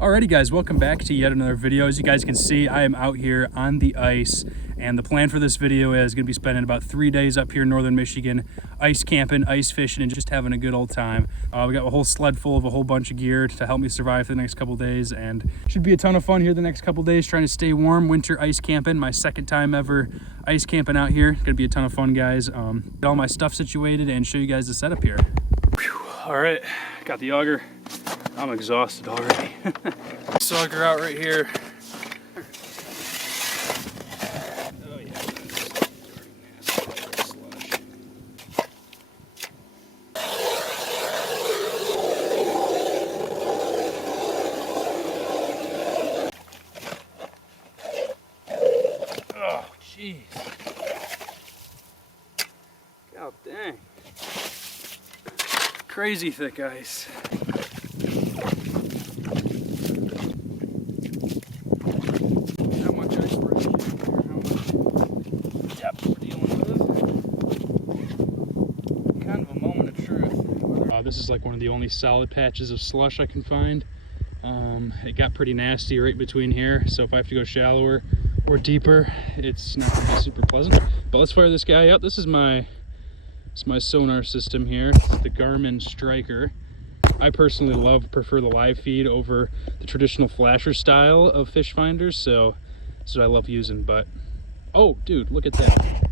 Alrighty guys, welcome back to yet another video. As you guys can see, I am out here on the ice, and the plan for this video is going to be spending about 3 days up here in northern Michigan, ice camping, ice fishing, and just having a good old time. We got a whole sled full of a whole bunch of gear to help me survive for the next couple days, and should be a ton of fun here the next couple days trying to stay warm, winter ice camping. My second time ever ice camping out here. It's gonna be a ton of fun, guys. Get all my stuff situated and show you guys the setup here. All right, got the auger. I'm exhausted already. This auger out right here. Oh yeah, oh jeez. God dang. Crazy thick ice. How much ice we're in here, how much depth we're dealing with. Kind of a moment of truth. This is like one of the only solid patches of slush I can find. It got pretty nasty right between here, so if I have to go shallower or deeper, it's not going to be super pleasant. But let's fire this guy up. This is my sonar system here. It's the Garmin Striker. I personally prefer the live feed over the traditional flasher style of fish finders, so that's what I love using. But oh dude, look at that.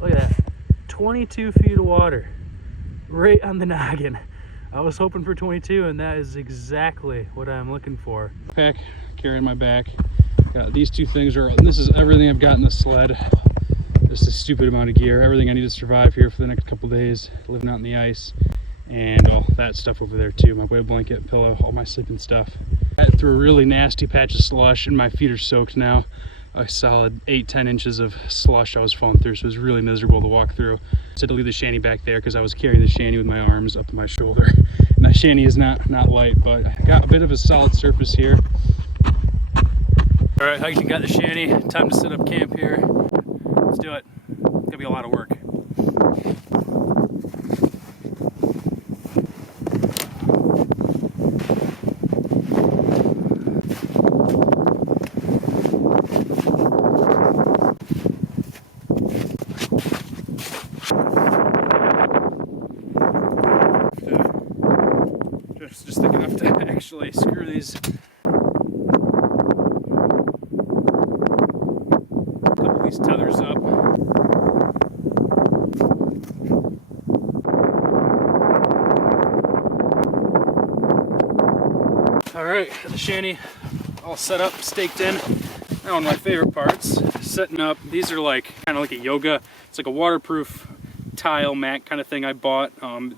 Look at that. 22 feet of water right on the noggin. I was hoping for 22, and that is exactly what I'm looking for. Pack carrying my back. Got these two things this is everything I've got in the sled. Just a stupid amount of gear, everything I need to survive here for the next couple days, living out in the ice, and all that stuff over there too. My wave blanket, pillow, all my sleeping stuff. I got through a really nasty patch of slush, and my feet are soaked now. A solid 8-10 inches of slush I was falling through, so it was really miserable to walk through. I had to leave the shanty back there because I was carrying the shanty with my arms up to my shoulder. And that shanty is not light, but I got a bit of a solid surface here. All right, Hudson got the shanty. Time to set up camp here. Let's do it. It's gonna be a lot of work. Just thick enough to actually screw these. Couple of these tethers up. All right, got the shanty all set up, staked in. Now one of my favorite parts, setting up. These are like kind of like a yoga. It's like a waterproof tile mat kind of thing I bought.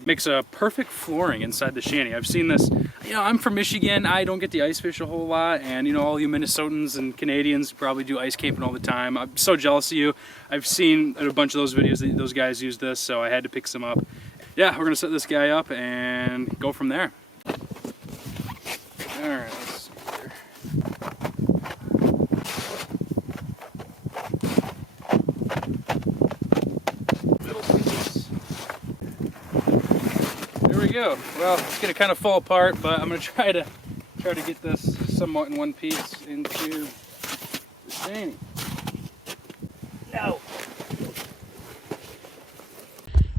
Makes a perfect flooring inside the shanty. I've seen this, you know, I'm from Michigan. I don't get the ice fish a whole lot, and you know, all you Minnesotans and Canadians probably do ice camping all the time. I'm so jealous of you. I've seen a bunch of those videos that those guys use this, so I had to pick some up. Yeah, we're gonna set this guy up and go from there. All right, let's see here. Middle piece. There we go. Well, it's gonna kind of fall apart, but I'm gonna try to get this somewhat in one piece into the shanty. No.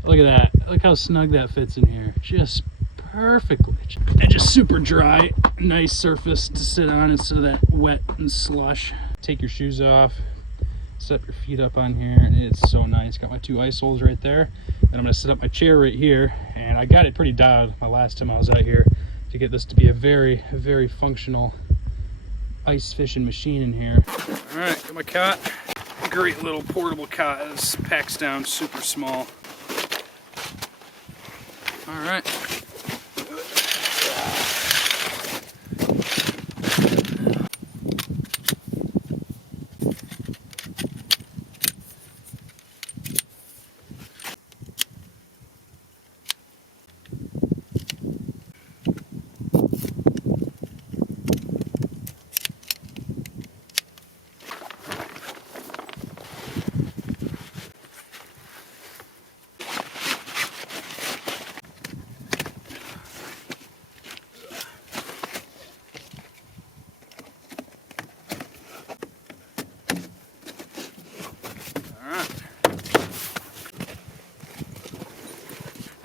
Look at that. Look how snug that fits in here. Just perfectly. And just super dry, nice surface to sit on instead of that wet and slush. Take your shoes off, set your feet up on here, and it's so nice. Got my 2 ice holes right there, and I'm gonna set up my chair right here. And I got it pretty dialed my last time I was out here to get this to be a very, very functional ice fishing machine in here. All right, got my cot. Great little portable cot. This packs down super small. All right.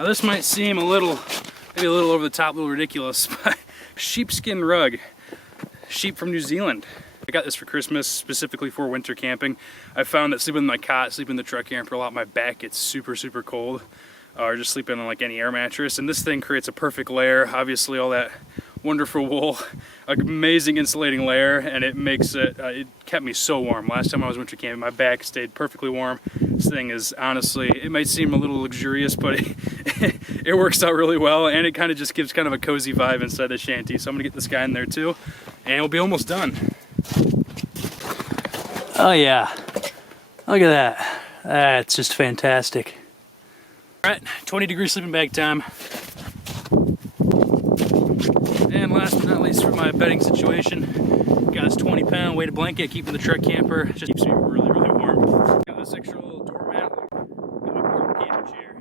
Now this might seem maybe a little over the top, a little ridiculous, but sheepskin rug, sheep from New Zealand. I got this for Christmas, specifically for winter camping. I found that sleeping in my cot, sleeping in the truck camper a lot, my back gets super, super cold. Or just sleeping on like any air mattress. And this thing creates a perfect layer. Obviously all that wonderful wool, amazing insulating layer, and it makes it, it kept me so warm. Last time I was winter camping, my back stayed perfectly warm. This thing is honestly, it might seem a little luxurious, but it works out really well, and it kind of just gives kind of a cozy vibe inside the shanty. So I'm gonna get this guy in there too, and we'll be almost done. Oh yeah, look at that. That's just fantastic. All right, 20-degree sleeping bag time. And last but not least for my bedding situation, got this 20-pound weighted blanket, keeping the truck camper, just keeps me really, really warm. Got this extra little doormat, got my portable camping chair.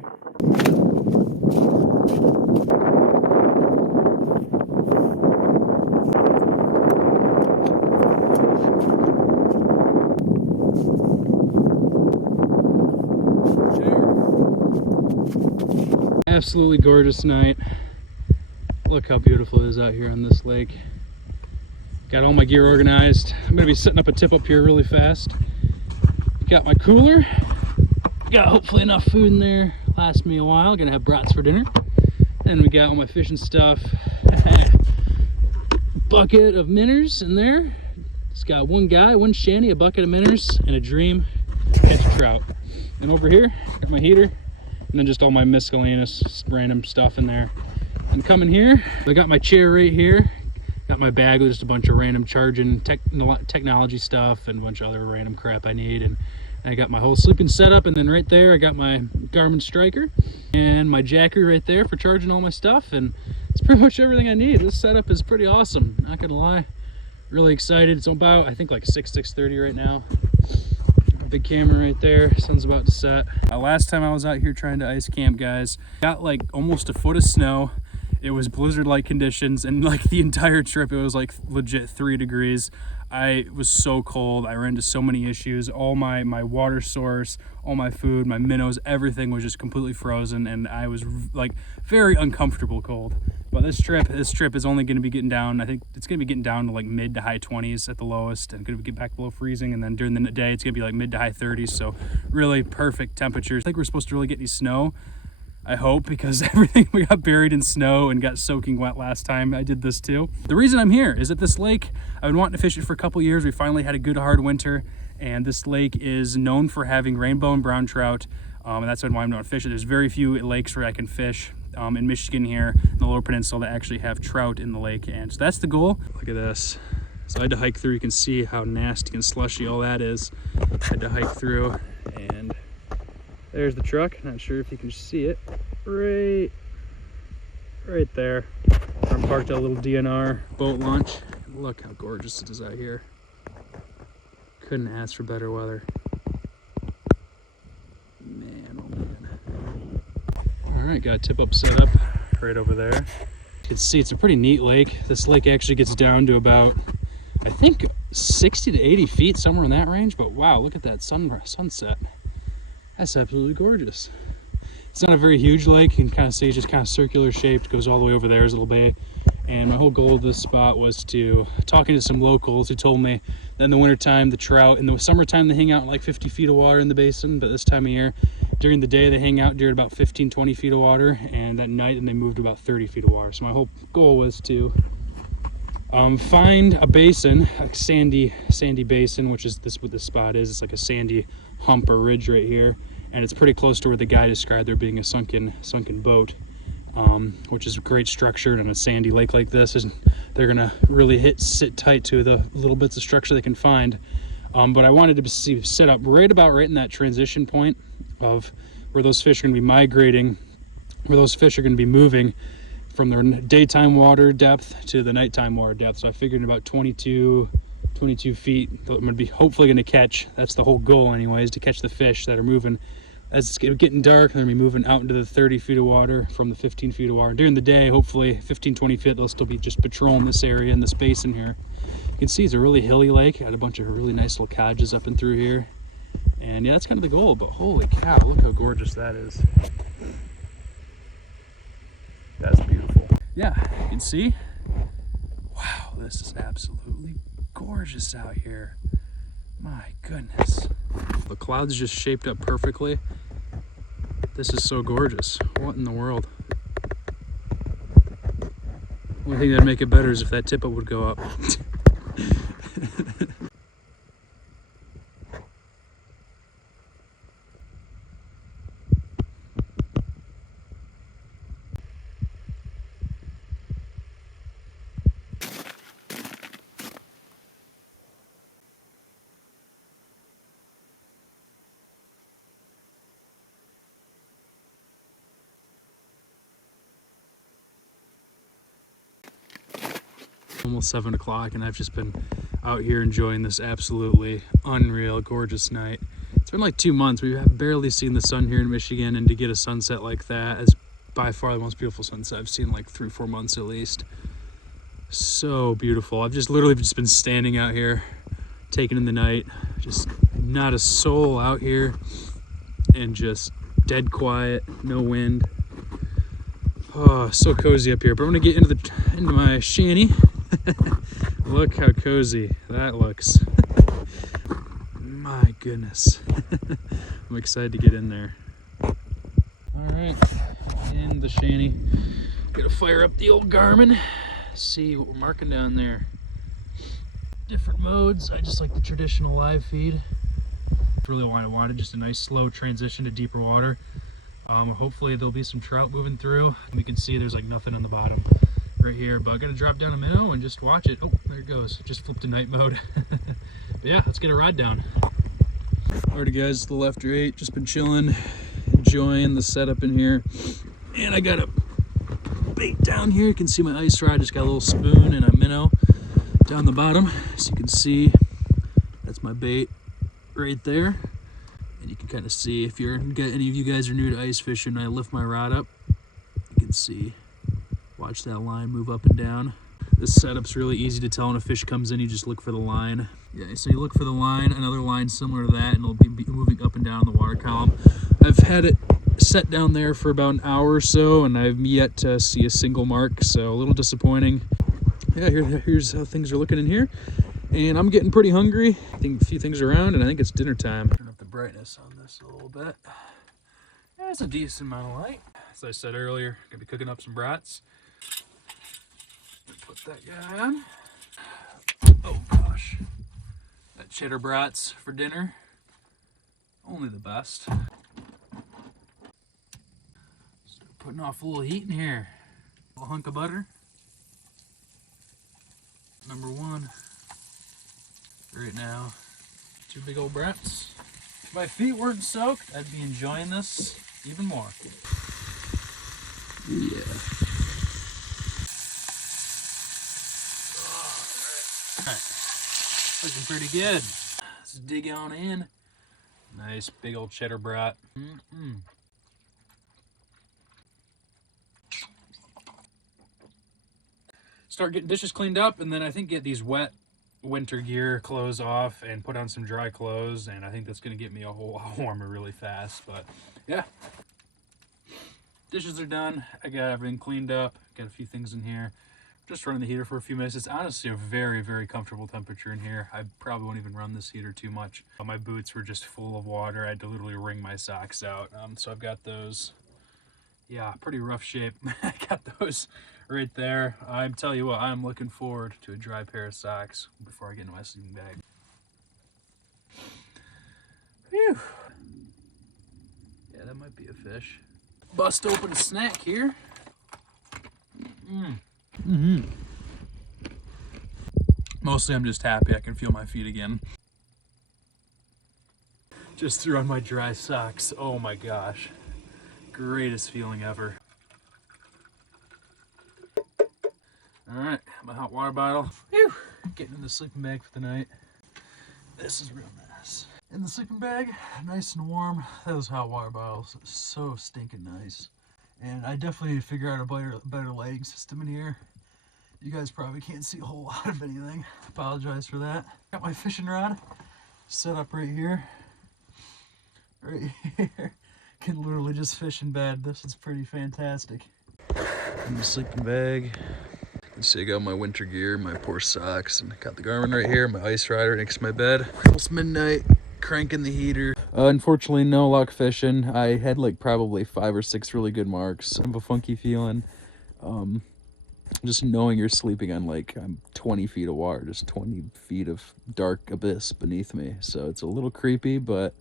Absolutely gorgeous night. Look how beautiful it is out here on this lake. Got all my gear organized. I'm gonna be setting up a tip up here really fast. Got my cooler. Got hopefully enough food in there, last me a while. Gonna have brats for dinner. Then we got all my fishing stuff. Bucket of minnows in there. It's got one guy, one shanty, a bucket of minnows, and a dream to catch a trout. And over here, got my heater. And then just all my miscellaneous random stuff in there. And coming here, I got my chair right here. Got my bag with just a bunch of random charging technology stuff and a bunch of other random crap I need. And I got my whole sleeping setup. And then right there, I got my Garmin Striker and my jacker right there for charging all my stuff. And it's pretty much everything I need. This setup is pretty awesome, not gonna lie. Really excited. It's about, I think, like 6:30 right now. Big camera right there, sun's about to set. Last time I was out here trying to ice camp, guys, got like almost a foot of snow. It was blizzard-like conditions, and like the entire trip it was like legit 3 degrees. I was so cold. I ran into so many issues. All my water source, all my food, my minnows, everything was just completely frozen, and I was like very uncomfortable cold. But this trip is only going to be getting down, I think it's going to be getting down to like mid to high 20s at the lowest, and going to get back below freezing, and then during the day it's going to be like mid to high 30s, so really perfect temperatures. I think we're supposed to really get any snow, I hope, because everything we got buried in snow and got soaking wet last time I did this too. The reason I'm here is that this lake, I've been wanting to fish it for a couple years. We finally had a good hard winter, and this lake is known for having rainbow and brown trout, and that's why I'm going to fish it. There's very few lakes where I can fish in Michigan here in the Lower Peninsula that actually have trout in the lake, and so that's the goal. Look at this. So I had to hike through. You can see how nasty and slushy all that is. I had to hike through, and there's the truck. Not sure if you can see it. Right there. I'm parked at a little DNR boat launch. Look how gorgeous it is out here. Couldn't ask for better weather. Man, oh man. All right, got a tip up set up right over there. You can see it's a pretty neat lake. This lake actually gets down to about, I think, 60 to 80 feet, somewhere in that range. But wow, look at that sunset. That's absolutely gorgeous. It's not a very huge lake. You can kind of see it's just kind of circular shaped, goes all the way over there, there's a little bay. And my whole goal of this spot was to, talking to some locals who told me that in the wintertime, the trout, in the summertime, they hang out in like 50 feet of water in the basin, but this time of year, during the day, they hang out during about 15, 20 feet of water, and at night, then they moved about 30 feet of water. So my whole goal was to find a basin, a sandy basin, which is what this spot is. It's like a sandy hump or ridge right here, and it's pretty close to where the guy described there being a sunken boat, which is a great structure on a sandy lake like this. And they're gonna really sit tight to the little bits of structure they can find. But I wanted to set up right in that transition point of where those fish are gonna be migrating, where those fish are gonna be moving from their daytime water depth to the nighttime water depth. So I figured about 22 feet, I'm gonna be hopefully gonna catch, that's the whole goal anyways, to catch the fish that are moving. As it's getting dark, they're gonna be moving out into the 30 feet of water from the 15 feet of water. During the day, hopefully 15, 20 feet, they'll still be just patrolling this area in this basin here. You can see it's a really hilly lake. Got a bunch of really nice little cottages up and through here. And yeah, that's kind of the goal, but holy cow, look how gorgeous that is. yeah, you can see. Wow, this is absolutely gorgeous out here. My goodness. The clouds just shaped up perfectly. This is so gorgeous. What in the world? Only thing that'd make it better is if that tip-up would go up. Almost 7 o'clock, and I've just been out here enjoying this absolutely unreal, gorgeous night. It's been like 2 months. We have barely seen the sun here in Michigan, and to get a sunset like that is by far the most beautiful sunset I've seen in like 3-4 months at least. So beautiful. I've just literally just been standing out here, taking in the night. Just not a soul out here, and just dead quiet, no wind. Oh, so cozy up here. But I'm gonna get into my shanty. Look how cozy that looks. My goodness. I'm excited to get in there. All right, in the shanty. Gonna fire up the old Garmin. See what we're marking down there. Different modes. I just like the traditional live feed. That's really what I wanted, just a nice slow transition to deeper water. Hopefully there'll be some trout moving through. We can see there's like nothing on the bottom right here, but I'm gonna drop down a minnow and just watch it. Oh, there it goes. Just flipped to night mode. But yeah, let's get a rod down. Alrighty guys, the left or 8, just been chilling, enjoying the setup in here. And I got a bait down here. You can see my ice rod, just got a little spoon and a minnow down the bottom. So you can see that's my bait right there. And you can kind of see if any of you guys are new to ice fishing, I lift my rod up, you can see, watch that line move up and down. This setup's really easy to tell when a fish comes in. You just look for the line. Yeah, so you look for the line, another line similar to that, and it'll be moving up and down the water column. I've had it set down there for about an hour or so, and I've yet to see a single mark, so a little disappointing. Yeah, here's how things are looking in here. And I'm getting pretty hungry. I think a few things around, and I think it's dinner time. Turn up the brightness on this a little bit. That's a decent amount of light. As I said earlier, gonna be cooking up some brats. Put that guy on. Oh gosh. Got cheddar brats for dinner. Only the best. Start putting off a little heat in here. A little hunk of butter. Number 1. Right now, 2 big old brats. If my feet weren't soaked, I'd be enjoying this even more. Yeah. Alright. Looking pretty good. Let's dig on in. Nice big old cheddar brat. Start getting dishes cleaned up, and then I think get these wet winter gear clothes off and put on some dry clothes, and I think that's going to get me a whole lot warmer really fast. But yeah, dishes are done. I got everything cleaned up, got a few things in here. Just running the heater for a few minutes. It's honestly a very, very comfortable temperature in here. I probably won't even run this heater too much. My boots were just full of water. I had to literally wring my socks out. So I've got those. Yeah, pretty rough shape. I got those right there. I'm telling you what, I'm looking forward to a dry pair of socks before I get into my sleeping bag. Phew. Yeah, that might be a fish. Bust open a snack here. Mostly I'm just happy I can feel my feet again. Just threw on my dry socks. Oh my gosh. Greatest feeling ever. Alright, my hot water bottle. Whew. Getting in the sleeping bag for the night. This is real nice. In the sleeping bag, nice and warm. Those hot water bottles, so stinking nice. And I definitely need to figure out a better lighting system in here. You guys probably can't see a whole lot of anything. Apologize for that. Got my fishing rod set up right here. Right here. Can literally just fish in bed. This is pretty fantastic. in the sleeping bag. You can see I got my winter gear, my poor socks, and I got the Garmin right here, my ice rider next to my bed. Almost midnight, cranking the heater. Unfortunately, no luck fishing. I had like probably 5 or 6 really good marks. I have a funky feeling. Just knowing you're sleeping on like 20 feet of water, just 20 feet of dark abyss beneath me. So it's a little creepy, but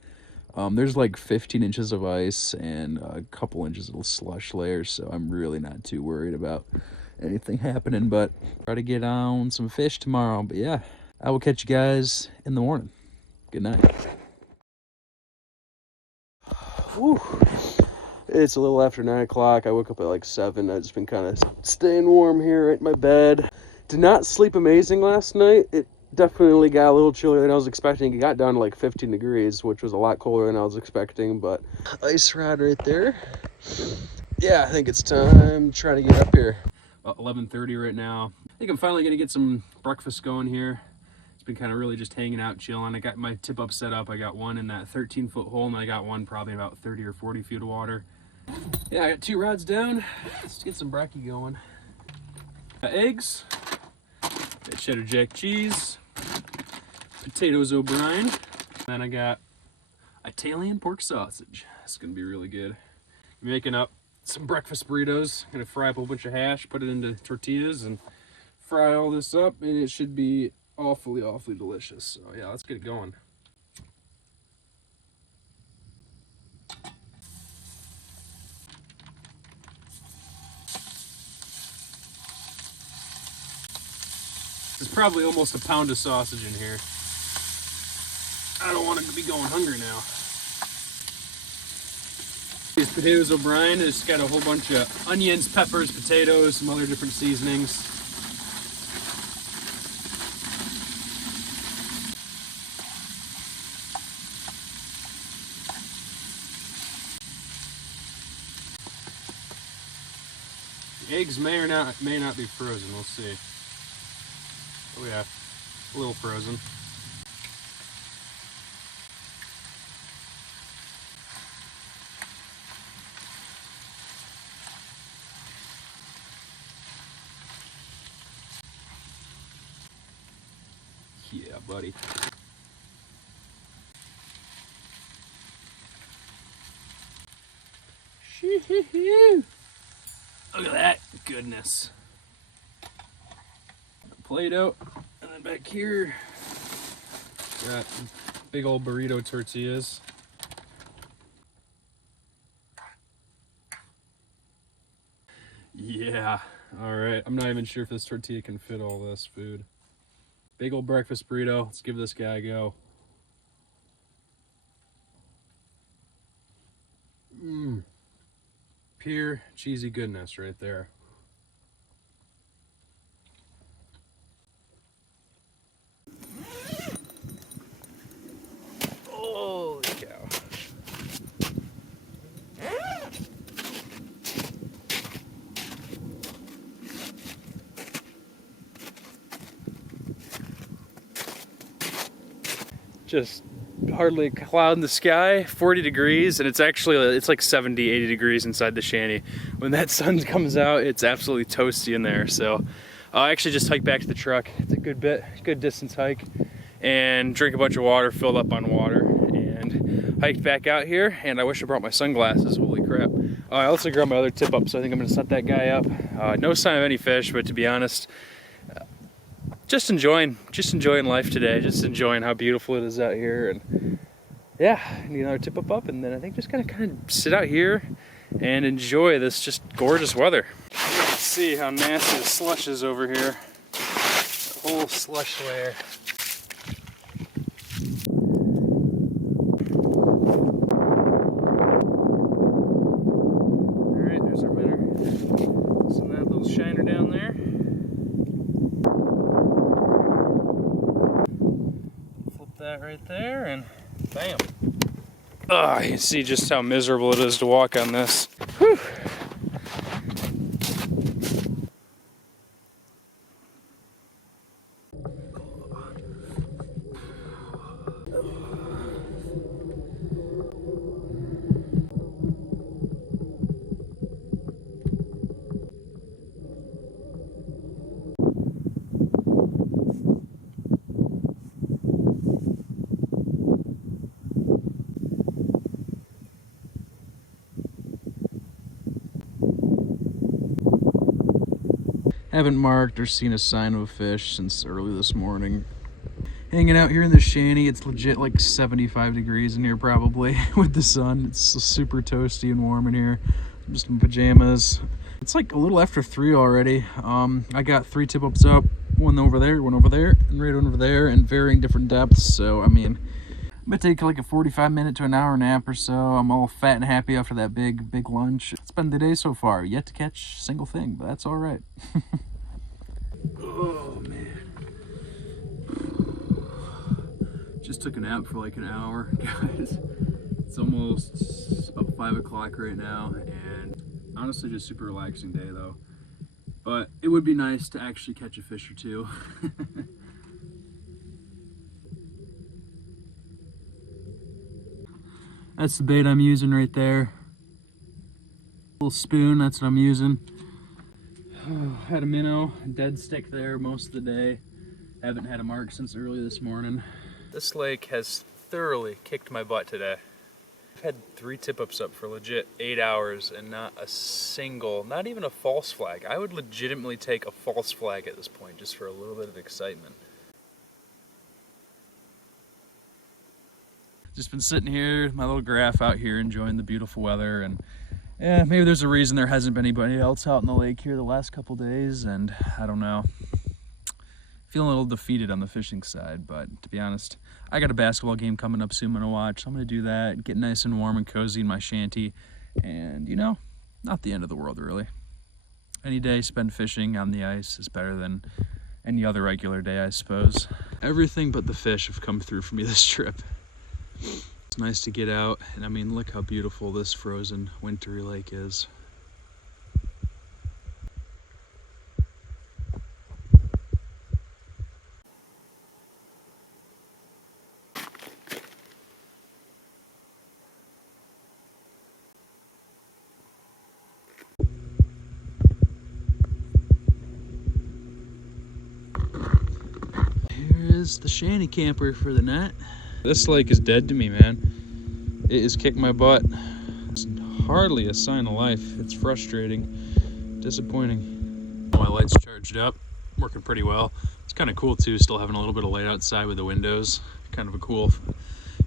there's like 15 inches of ice and a couple inches of slush layers, so I'm really not too worried about anything happening, but try to get on some fish tomorrow. But yeah, I will catch you guys in the morning. Good night. Whew. It's a little after 9 o'clock. I woke up at like 7. I've just been kind of staying warm here right in my bed. Did not sleep amazing last night. It definitely got a little chillier than I was expecting. It got down to like 15 degrees, which was a lot colder than I was expecting, but ice rod right there. Yeah, I think it's time to try to get up here. About 11:30 right now. I think I'm finally gonna get some breakfast going here. It's been kind of really just hanging out, chilling. I got my tip up set up. I got one in that 13-foot hole, and I got one probably about 30 or 40 feet of water. Yeah, I got 2 rods down. Let's get some brekkie going. Got eggs, got cheddar jack cheese, potatoes O'Brien, then I got Italian pork sausage. It's gonna be really good. I'm making up some breakfast burritos. I'm gonna fry up a bunch of hash, put it into tortillas, and fry all this up, and it should be awfully delicious. So yeah, let's get it going. There's probably almost a pound of sausage in here. I don't want to be going hungry now. These potatoes O'Brien, it's got a whole bunch of onions, peppers, potatoes, some other different seasonings. The eggs may or may not be frozen. We'll see. Oh yeah, a little frozen. Yeah, buddy. Look at that goodness. Play-Doh, and then back here, got big old burrito tortillas. Yeah, all right. I'm not even sure if this tortilla can fit all this food. Big old breakfast burrito. Let's give this guy a go. Pure cheesy goodness right there. Holy cow. Just hardly a cloud in the sky, 40 degrees, and it's like 70, 80 degrees inside the shanty. When that sun comes out, it's absolutely toasty in there. So I actually just hiked back to the truck. It's a good distance hike, and drink a bunch of water, filled up on water, and hiked back out here. And I wish I brought my sunglasses. Holy crap. I also grabbed my other tip up, so I think I'm gonna set that guy up. No sign of any fish, but to be honest, just enjoying life today, just enjoying how beautiful it is out here. And yeah, I need another tip up, and then I think just gonna kind of sit out here and enjoy this just gorgeous weather. Let's see how nasty the slush is over here. The whole slush layer. All right, there's our winner. So that little shiner down there. That right there, and bam. Oh, you see just how miserable it is to walk on this. Whew. Haven't marked or seen a sign of a fish since early this morning. Hanging out here in the shanty. It's legit like 75 degrees in here probably with the sun. It's super toasty and warm in here. I'm just in pajamas. It's like a little after 3 already. I got 3 tip-ups up, one over there, and right over there, and varying different depths. So, I mean, I'm gonna take like a 45-minute to an hour nap or so. I'm all fat and happy after that big lunch. It's been the day so far. Yet to catch a single thing, but that's all right. Oh, man. Just took a nap for like an hour, guys. It's almost about 5 o'clock right now, and honestly just super relaxing day though. But it would be nice to actually catch a fish or two. That's the bait I'm using right there. Little spoon, that's what I'm using. Had a minnow, dead stick there most of the day. Haven't had a mark since early this morning. This lake has thoroughly kicked my butt today. I've had 3 tip-ups up for legit 8 hours and not a single, not even a false flag. I would legitimately take a false flag at this point just for a little bit of excitement. Just been sitting here, my little graph out here, enjoying the beautiful weather, and yeah, maybe there's a reason there hasn't been anybody else out in the lake here the last couple days, and I don't know. Feeling a little defeated on the fishing side, but to be honest, I got a basketball game coming up soon I'm gonna watch, so I'm gonna do that, get nice and warm and cozy in my shanty, and you know, not the end of the world really. Any day spent fishing on the ice is better than any other regular day, I suppose. Everything but the fish have come through for me this trip. It's nice to get out, and I mean, look how beautiful this frozen wintry lake is. Here is the shanty camper for the night. This lake is dead to me, man. It has kicked my butt. It's hardly a sign of life. It's frustrating, disappointing. My light's charged up, working pretty well. It's kind of cool too, still having a little bit of light outside with the windows. Kind of a cool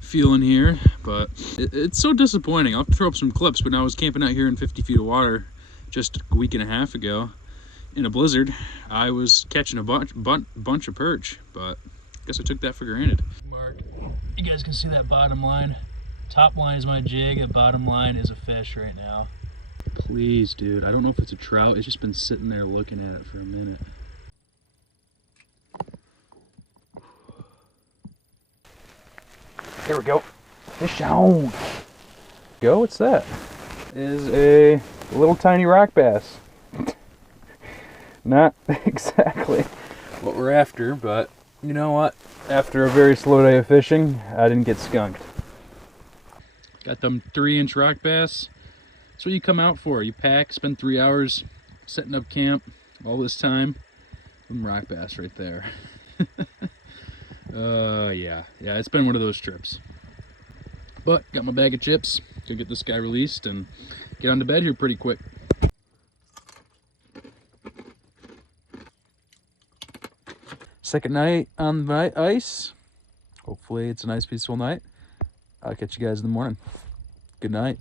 feeling here, but it's so disappointing. I'll have to throw up some clips, but when I was camping out here in 50 feet of water just a week and a half ago in a blizzard, I was catching a bunch of perch, but I guess I took that for granted. Mark, you guys can see that bottom line. Top line is my jig, and bottom line is a fish right now. Please, dude, I don't know if it's a trout. It's just been sitting there looking at it for a minute. There we go. Fish on. Go, what's that? It is a little tiny rock bass. Not exactly what we're after, but you know what? After a very slow day of fishing, I didn't get skunked. Got them 3-inch rock bass. That's what you come out for. You pack, spend 3 hours setting up camp, all this time. Some rock bass right there. Yeah, it's been one of those trips. But got my bag of chips. Gonna get this guy released and get on to bed here pretty quick. Second night on the ice. Hopefully it's a nice peaceful night. I'll catch you guys in the morning. Good night.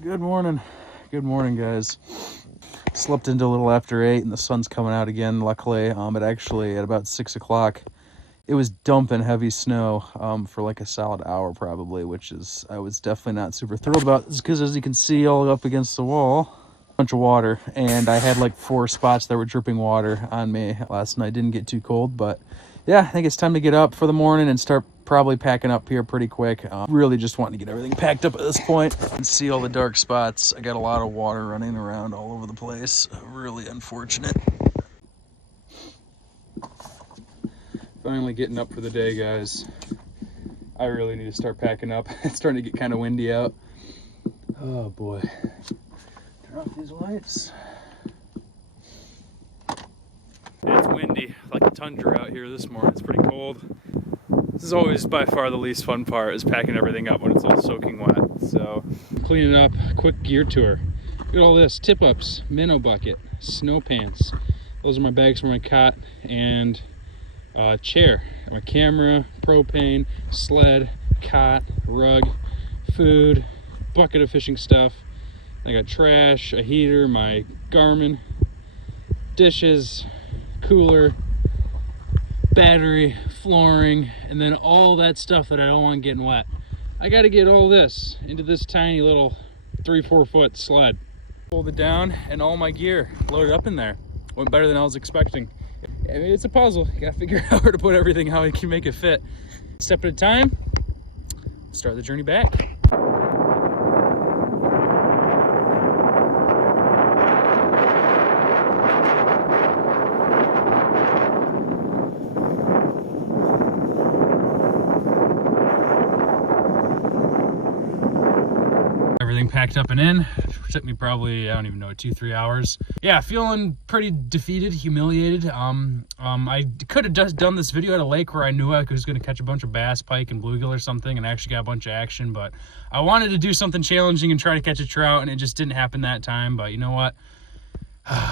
Good morning. Good morning, guys. Slept into a little after 8 and the sun's coming out again, luckily. But actually at about 6 o'clock, it was dumping heavy snow for like a solid hour probably, which is, I was definitely not super thrilled about, because as you can see all up against the wall, a bunch of water, and I had like 4 spots that were dripping water on me last night. Didn't get too cold, but yeah, I think it's time to get up for the morning and start probably packing up here pretty quick. Really just wanting to get everything packed up at this point. You can see all the dark spots. I got a lot of water running around all over the place. Really unfortunate. Finally getting up for the day, guys. I really need to start packing up. It's starting to get kind of windy out. Oh boy. Turn off these lights. It's windy, like a tundra out here this morning. It's pretty cold. This is always by far the least fun part, is packing everything up when it's all soaking wet. So cleaning up, quick gear tour. Look at all this: tip-ups, minnow bucket, snow pants. Those are my bags for my cot and chair. My camera, propane, sled, cot, rug, food, bucket of fishing stuff. I got trash, a heater, my Garmin, dishes, cooler, battery, flooring, and then all that stuff that I don't want getting wet. I got to get all this into this tiny little 3-4 foot sled. Pulled it down and all my gear loaded up in there. Went better than I was expecting. I mean, it's a puzzle. You got to figure out where to put everything, how I can make it fit. Step at a time, start the journey back. Everything packed up and in. It took me probably, I don't even know, 2-3 hours. Yeah, feeling pretty defeated, humiliated. I could have just done this video at a lake where I knew I was going to catch a bunch of bass, pike, and bluegill or something, and actually got a bunch of action, but I wanted to do something challenging and try to catch a trout, and it just didn't happen that time. But you know what?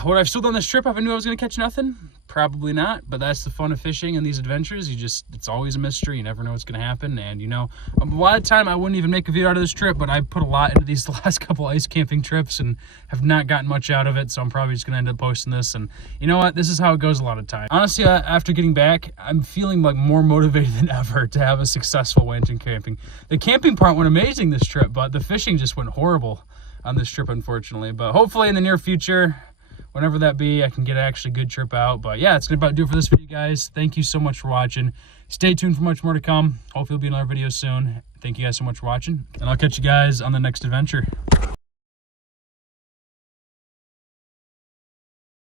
Would I have still done this trip if I knew I was going to catch nothing? Probably not, but that's the fun of fishing and these adventures. It's always a mystery. You never know what's going to happen. And you know, a lot of time I wouldn't even make a video out of this trip, but I put a lot into these last couple ice camping trips and have not gotten much out of it. So I'm probably just going to end up posting this. And you know what? This is how it goes a lot of time. Honestly, after getting back, I'm feeling like more motivated than ever to have a successful winter camping. The camping part went amazing this trip, but the fishing just went horrible on this trip, unfortunately. But hopefully in the near future, whenever that be, I can get actually a good trip out. But yeah, it's gonna about do it for this video, guys. Thank you so much for watching. Stay tuned for much more to come. Hopefully there'll be another video soon. Thank you guys so much for watching, and I'll catch you guys on the next adventure.